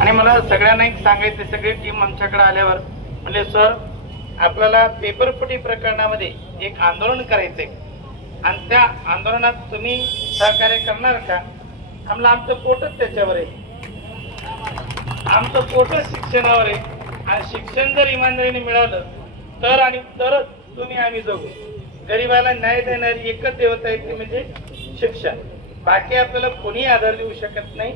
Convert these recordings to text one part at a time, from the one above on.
आणि मला सगळ्यांना एक सांगायचं, सगळी टीम आमच्याकडे आल्यावर म्हणजे सर आपल्याला पेपरफुटी प्रकरणामध्ये एक आंदोलन करायचंय आणि त्या आंदोलनात तुम्ही सहकार्य करणार का? आम्हाला आमचं पोटच त्याच्यावर आहे, आमचं पोटच शिक्षणावर आहे आणि शिक्षण जर इमानदारीने मिळालं तर आणि तरच तुम्ही आम्ही जगू. गरिबाला न्याय देणारी एकच देवता आहे ती म्हणजे शिक्षण. बाकी आपल्याला कोणी आधार देऊ शकत नाही.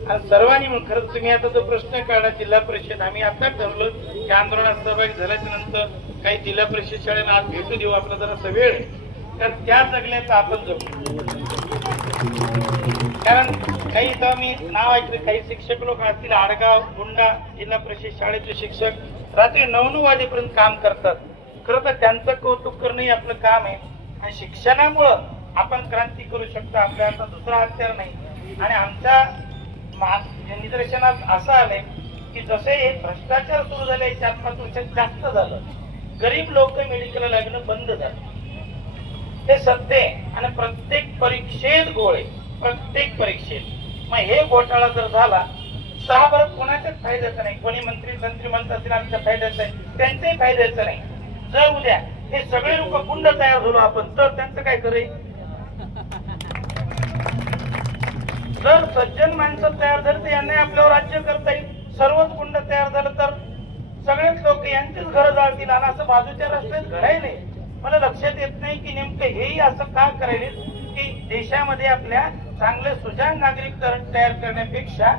आणि सर्वांनी म्हणून खरंच तुम्ही आता जो प्रश्न काढला जिल्हा परिषद, आम्ही आता ठरलो की आंदोलनात सहभागी झाल्याच्या नंतर काही जिल्हा परिषद शाळेला आज भेटू देऊ, आपला जरा वेळ आहे तर त्या जगल्याचं आपण जगू. कारण काही इथं मी नाव ऐकलं, काही शिक्षक लोक असतील आडगाव गुंडा जिल्हा परिषद शाळेचे शिक्षक रात्री 9-9 वाजेपर्यंत काम करतात. खरं तर त्यांचं कौतुक करणं हे आपलं काम आहे आणि शिक्षणामुळं आपण क्रांती करू शकतो. आपल्या आता दुसरा हत्यार नाही. आणि आमच्या निदर्शनात असं आलंय की जसे भ्रष्टाचार सुरू झाले 4-5 वर्षात जास्त झालं, गरीब लोक मेडिकलला लागणं बंद झालं, हे सत्य आहे. आणि प्रत्येक परीक्षेत गोळे, प्रत्येक परीक्षेत. मग हे घोटाळा जर झाला तर बरं कोणाच्याच फायद्याचं नाही. कोणी मंत्री म्हणत असतील आमच्या फायद्याचं आहे, त्यांच्याही फायद्याचं नाही. जर उद्या हे सगळे लोक गुंड तयार झालो आपण तर त्यांचं काय करेल? जर सज्जन माणसं तयार झाली तर यांना आपल्यावर राज्य करता येईल. सर्वच गुंड तयार झालं तर सगळेच लोक यांचीच घरं जाळतील आणि असं बाजूच्या रस्त्यात घडाय नाही. मला लक्षात येत नाही की नेमकं हेही असं का करायले की देशामध्ये आपल्या चांगले सुजाण नागरिक तयार करण्यापेक्षा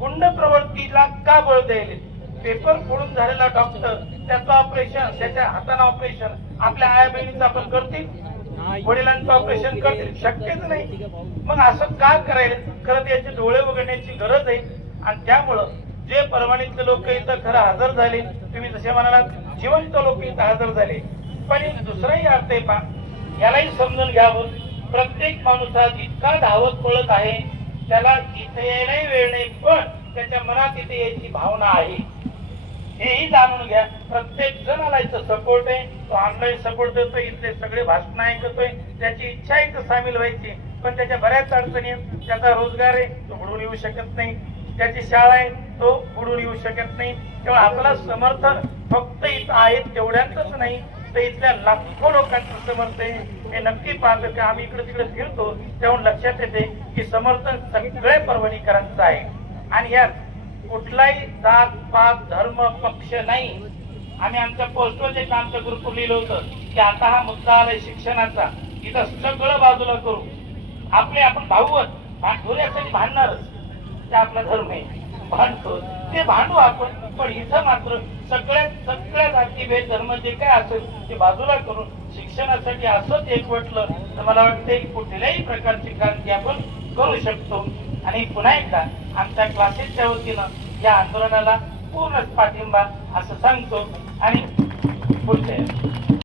गुंड प्रवृत्तीला का बळ द्यायले? पेपर फोडून झालेला डॉक्टर त्याचं ऑपरेशन, त्याच्या हाताने ऑपरेशन आपल्या आया बहिणीचं आपण करतील, वडिलांचं ऑपरेशन करतील? शक्यच नाही. मग असं का करायला? खरं याचे डोळे उघडण्याची गरज आहे. आणि त्यामुळं जे परभणीतले लोक इथं खरं हजर झाले, तुम्ही जसे म्हणालात जिवंत लोक इथं हजर झाले, पण एक दुसराही अर्थ आहे पा, यालाही समजून घ्यावं. प्रत्येक माणूस आज इतका धावत पळत आहे, त्याला इथे यायलाही वेळ नाही, पण त्याच्या मनात इथे यायची भावना आहे, हेही जाणून घ्या. प्रत्येक जणाला इथं सपोर्ट आहे, तो ऑनलाईन सपोर्ट देतोय, इथले सगळे भाषण ऐकतोय, त्याची इच्छा आहे इथं सामील व्हायची, पण त्याच्या बऱ्याच अडचणी आहेत. त्याचा रोजगार आहे तो बुडून येऊ शकत नाही, त्याची शाळा आहे तो बुडून येऊ शकत नाही. तेव्हा आपला समर्थन फक्त इथं आहे तेवढ्यांच नाही तर इथल्या लाखो लोकांचं समर्थन हे नक्की पाहतो की आम्ही इकडे तिकडे फिरतो तेव्हा लक्षात येते की समर्थन सगळे परभणीकरांचं आहे. आणि यात कुठलाही जात पात धर्म पक्ष नाही. आम्ही आमच्या पोस्टवर एक आमच्या ग्रुपवर लिहिलं होतं की आता हा मुद्दा आलाय शिक्षणाचा, इथं सगळं बाजूला करू, आपले आपण भाऊच भांडवल्यासाठी भांडणारच, ते आपला धर्म आहे, भांडतो ते भांडू आपण, पण इथं मात्र सगळ्या जाती भेद धर्म जे काय असेल ते बाजूला करून शिक्षणासाठी असंच एकवटलं तर मला वाटते कुठल्याही प्रकारची क्रांती आपण करू शकतो. आणि पुन्हा एकदा आमच्या क्लासेसच्या वतीनं या आंदोलनाला पूर्ण पाठिंबा असं सांगतो. आणि पुढचे